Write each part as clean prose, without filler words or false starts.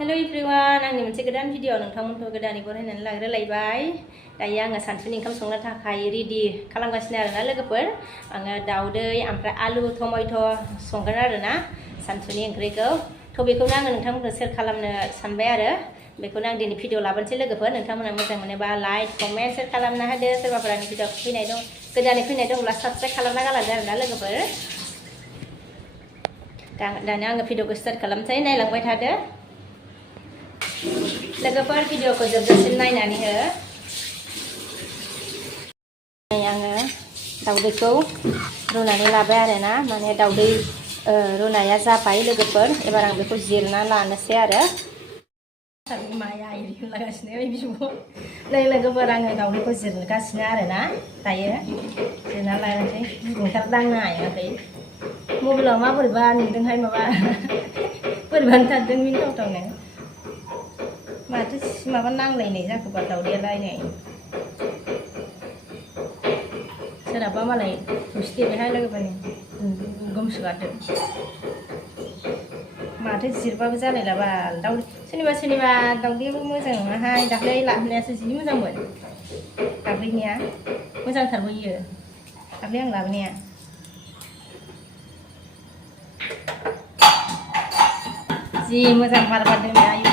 Hello everyone, आंनि मोनसे गोदान भिडिअ नोंथांमोनखौ गोदानै बरायनानै लाग्रोलायबाय। दायो आङो सानसुनि ओंखाम संनो थाखाय रेडि खालामगासिनो आरोना लोगोफोर। आङो दाउदै ओमफ्राय आलु टमेट' संगोन आरोना सानसुनि ओंख्रिखौ। थ' बेखौनो आङो नोंथांमोननो शेयार खालामनो सानबाय आरो। बेखौनो आं दिनै भिडिअ लाबोनोसै लोगोफोर। नोंथांमोना मोजां मोनोबा लाइक, कमेन्ट, शेयार खालामना होदो। सोरबाफोर आंनि भिडिअ फैनाय दं, गोदानै फैनाय दंब्ला साबस्क्राइब खालामना गालांदो आरोना लोगोफोर। दानिया आङो भिडिअखौ स्टार्ट खालामसै, नायलांबाय थादो। लोगोफोर भिडिअखौ जोबजासिम नायनानै हो। आङो दाउदैखौ रुनानै लाबाय आरोना, माने दाउदै रुनाया जाबाय लोगोफोर। एबार आं बेखौ जिरना लानोसै आरो। माया एरि होनलागासिनो बिबो। नै लोगोफोर आङो दाउदैखौ जिरगासिनो आरोना दायो। जिरना लानोसै, गुदुंथार दांनो हायाखै। मबाइलाव मा बोरैबा नुदोंहाय, माबा बोरैबा नुथारदों मिनिथावथावनो। माथो माबा नांलायनाय जाखोबा दाउदैयालाय नै। सोरहाबा मालाय थौसि देबायहाय लोगोफोरनि गोमसोगारदों। माथो जिरबाबो जालायलाबा सोरनिबा दाउदैयाबो मोजां नङाहाय। दाख्लै लाबोनायासो जि मोजांमोन। दाख्लैनिया मोजांथारबो इयो, दाख्लै आं लाबोनाया। जि मोजां बार बारदों आयु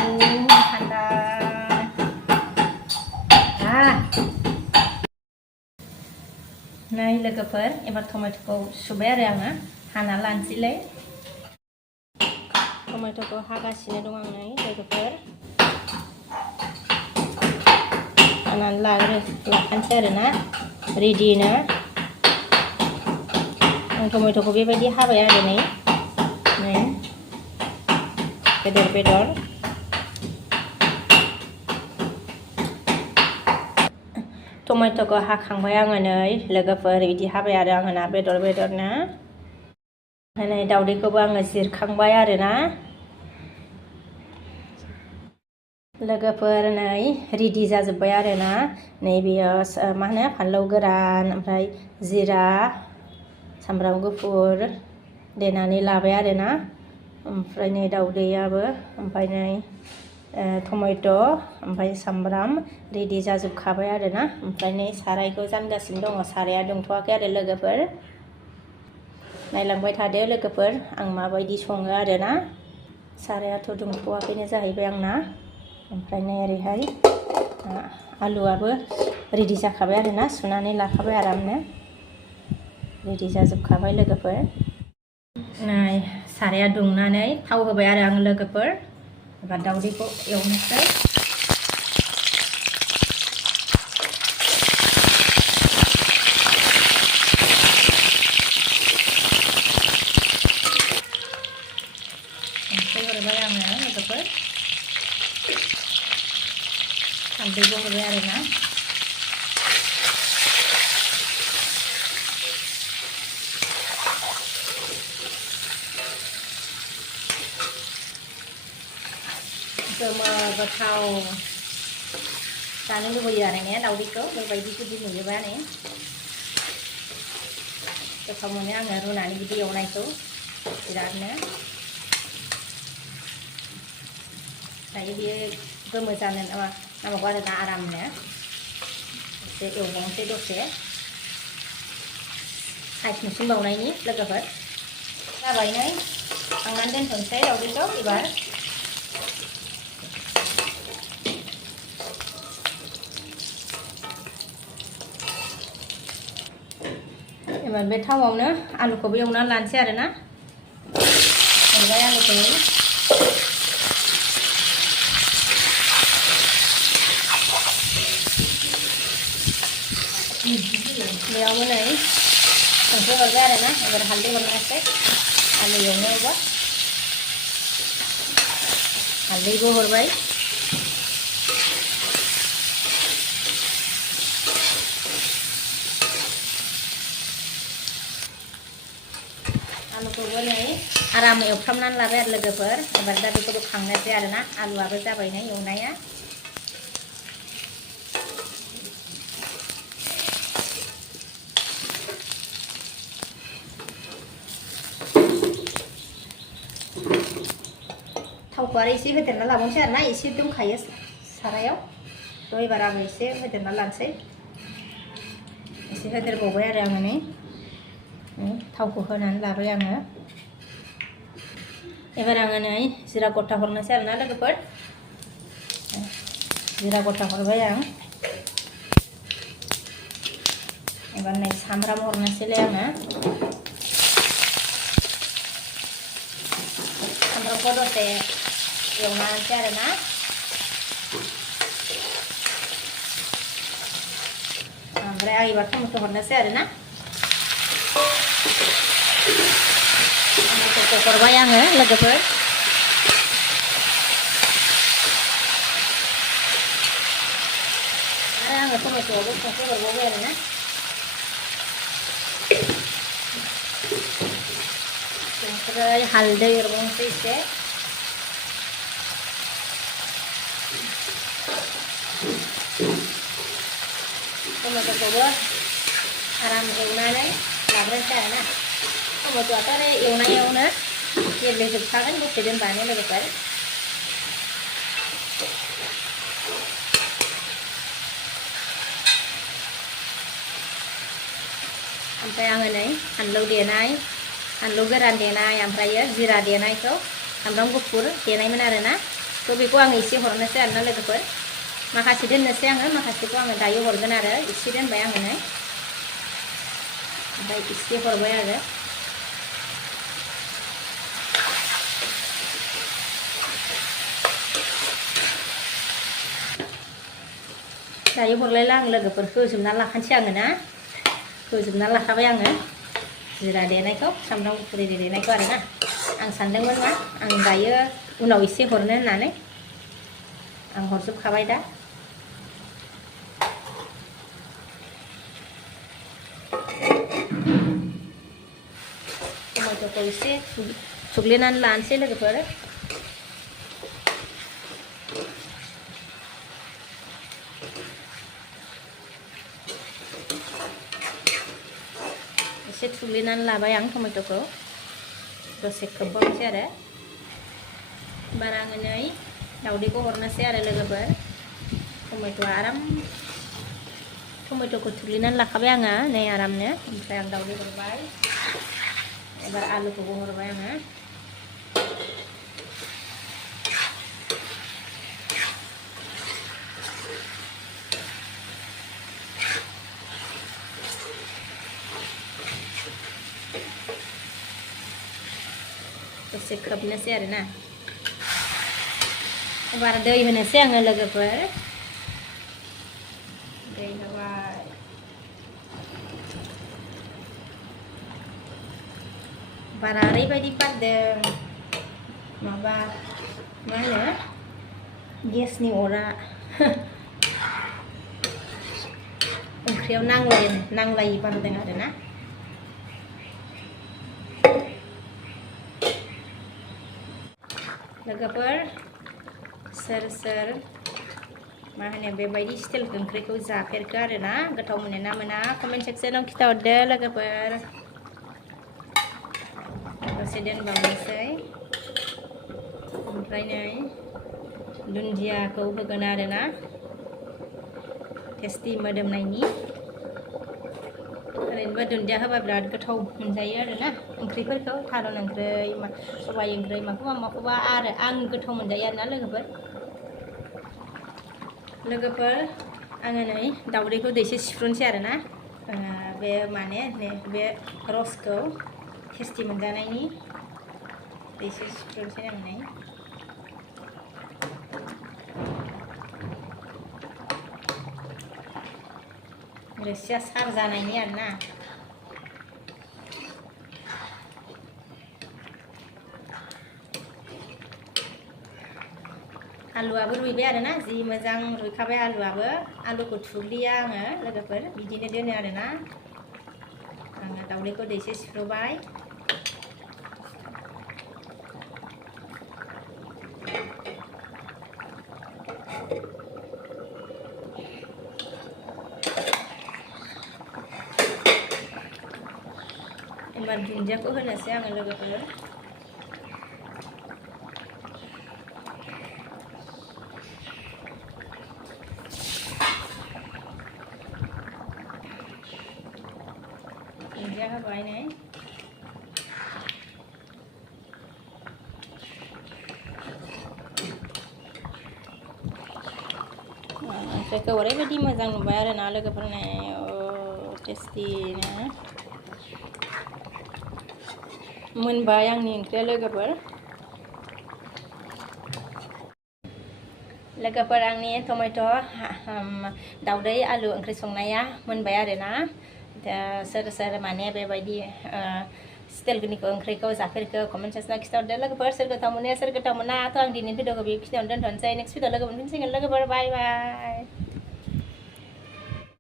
थान्दा। नै लोगोफोर एबार टमेट'खौ सुबाय आरो आङो, हाना लानोसैलाय। टमेट'खौ हागासिनो दं आं नै लोगोफोर। हानानै लाखानोसै आरोना रेडिनो। आं टमेट'खौ बेबायदि हाबाय आरो नै बेदर। टमेट'खौ हाखांबाय आङो नै लोगोफोर, बिदि हाबाय आरो आङो ना बेदरनो। नै दाउदैखौबो आङो जिरखांबाय आरोना लोगोफोर। नै रेडि जाजोब्बाय आरोना। नै बेयो मा होनो फानलौ गोरान, ओमफ्राय जिरा, सामब्राम गुफुर देनानै लाबाय आरोना। ओमफ्राय नै दाउदैयाबो, ओमफ्राय नै टमेट', ओमफ्राय सामब्राम रेडि जाजोबखाबाय आरोना। ओमफ्राय नै सारायखौ जानगासिनो दङ, साराया दुंथ'वाखै आरो लोगोफोर। नायलांबाय थादो लोगोफोर, आं माबायदि सङो आरोना। सारायाथ' दुंथ'वाखैनो जाहैबाय आंना। ओमफ्राय नै ओरैहाय आलुआबो रेडि जाखाबाय आरोना, सुनानै लाखाबाय आरामनो। रेडि जाजोबखाबाय लोगोफोर। नै साराया दुंनानै थाव होबाय आरो आं लोगोफोर। एबार दाउदैखौ एवनोसै। संख्रि हरबाय आङो लोगोफोर, हालदैबो हरबाय आरोना। गोमो गोथाव जानो लुबैयो आरो ने दाउदैखौ बेबायदि जुदि नुयोबा नै। गोथाव मोनो आङो रुनानै बिदि एवनायखौ बिरादनो। दायो बेयो गोमो जानो नांगौ आरोना आरामनो। एसे एवबावनोसै दसे, साइज नुसिनबावनायनि लोगोफोर। जाबाय नै, खांनानै दोनथ'नोसै दाउदैखौ एबार। एबार बे थावआवनो आलुखौबो एवनानै लानोसै आरोना। हरबाय आलुखौ। बेयावबो नै संख्रि हरबाय आरोना। एबार हालदै हरनोसै आलु एवनायावबो। हालदैबो हरबाय। आलुखौबो नै आराम एवफ्रामनानै लाबाय आरो लोगोफोर। एबार दा बेखौबो खांनोसै आरोना। आलुआबो जाबाय नै एवनाया। थावखौ थावखौ आरो एसे होदेरना लाबावनोसै आरोना एसे दंखायो सारायाव थ' एबार आङो एसे होदेरना लानोसै एसे होदेरबावबाय आरो आङो नै थावखौ होनानै लाबाय आङो एबार आङो नै जिरा गथा हरनोसै आरोना लोगोफोर जिरा गथा हरबाय आं एबार नै सामब्राम हरनोसैलाय आङो सामब्रामखौ दसे एवनानैसै आरोना ओमफ्राय आं एबार टमेट' हरनोसै आरोना टमेट'खौ हरबाय आङो लोगोफोर आरो आङो टमेट'आवबो संख्रि हरबावबाय आरोना संख्रि हालदै हरबावनोसै एसे टमेट'खौबो आराम एवनानै लाग्रोनोसै आरोना टमेट'आथ' आरो एवनायावनो गेब्लेजोबखागोन दसे दोनबानो लोगोफोर ओमफ्राय आङो नै फानलु देनाय फानलु गोरान देनाय ओमफ्रायो जिरा देनायखौ सामब्राम गुफुर देनायमोन आरोना थ' बेखौ आङो एसे हरनोसै आरोना लोगोफोर माखासे दोननोसै आङो माखासेखौ आङो दायो हरगोन आरो एसे दोनबाय आङो नै ओमफ्राय एसे हरबाय आरो दायो हरलायला आं लोगोफोर होजोबना लाखानोसै आङो ना होजोबना लाखाबाय आङो जिरा देनायखौ सामब्राम गुफुर देनायखौ आरोना आं सानदोंमोन मा आं दायो उनाव एसे हरनो होननानै आं हरजोबखाबाय दा टमेट'खौ एसे थुग्लिनानै लानोसै लोगोफोर एसे थुग्लिनानै लाबाय आं टमेट'खौ दसे खोबबावनोसै आरो एबार आङो नै दावदैखौ हरनोसै आरो लोगोफोर टमेट'खौ थुग्लिनानै लाखाबाय आङो नै आरामनो ओमफ्राय आं दावदै हरबाय एबार आलुखौबो हरबाय आङो दसे खोबनोसै आरोना एबार दै होनोसै आङो लोगोफोर दै होबाय बारा ओरैबायदि बारदों माबा मा होनो गेसनि अरा ओंख्रियाव नांलायि बारदों आरोना लोगोफोर सोर सोर मा होनो बेबायदि स्टाइल ओंख्रिखौ जाफेरखो आरोना गोथाव मोनो ना मोना कमेन्ट सेक्सनाव खिथाहरदो लोगोफोर दसे दोनबावनोसै ओमफ्राय नै दुन्दियाखौ होगोन आरोना टेस्टि मोदोमनायनि ओरैनोबा दुन्दिया होबा बिराद गोथाव मोनजायो आरोना ओंख्रिफोरखौ थारुन ओंख्रि सबाइ ओंख्रि माखौबा आरो आं गोथाव मोनजायो आरोना लोगोफोर आङो नै दावदैखौ दैसे सिफ्रुनोसै आरोना बे माने बे रसखौ टेस्टि मोनजानायनि दैसे सिफ्रुनोसै आं नै रोसिया सार जानायनि आरोना आलुआबो रुइबाय आरोना जि मोजां रुइखाबाय आलुखौ थुग्लिया आङो लोगोफोर बिदिनो दोनो आरोना आङो दावदैखौ दैसे सिफ्रुबाय एबार दुन्दियाखौ होनोसै आङो लोगोफोर ओंख्रिखौ ओरैबायदि मोजां नुबाय आरोना लोगोफोरना टेस्टि ना मोनबाय आंनि ओंख्रिया लोगोफोर आंनि टमेट' दाउदै आलु ओंख्रि संनाया मोनबाय आरोना सोर सोर माने बेबायदि स्टाइलनिखौ ओंख्रिखौ जाफेरखो कमेन्ट सेक्सनाव खिथाहरदो लोगोफोर सोर गोथाव मोनो सोर गोथाव मोना थ' आं दिनै भिडिअखौ बेखिनियावनो दोनथ'नोसै नेक्स्ट भिडिअ लोगो मोनफिनसिगोन लोगोफोर बाय बाय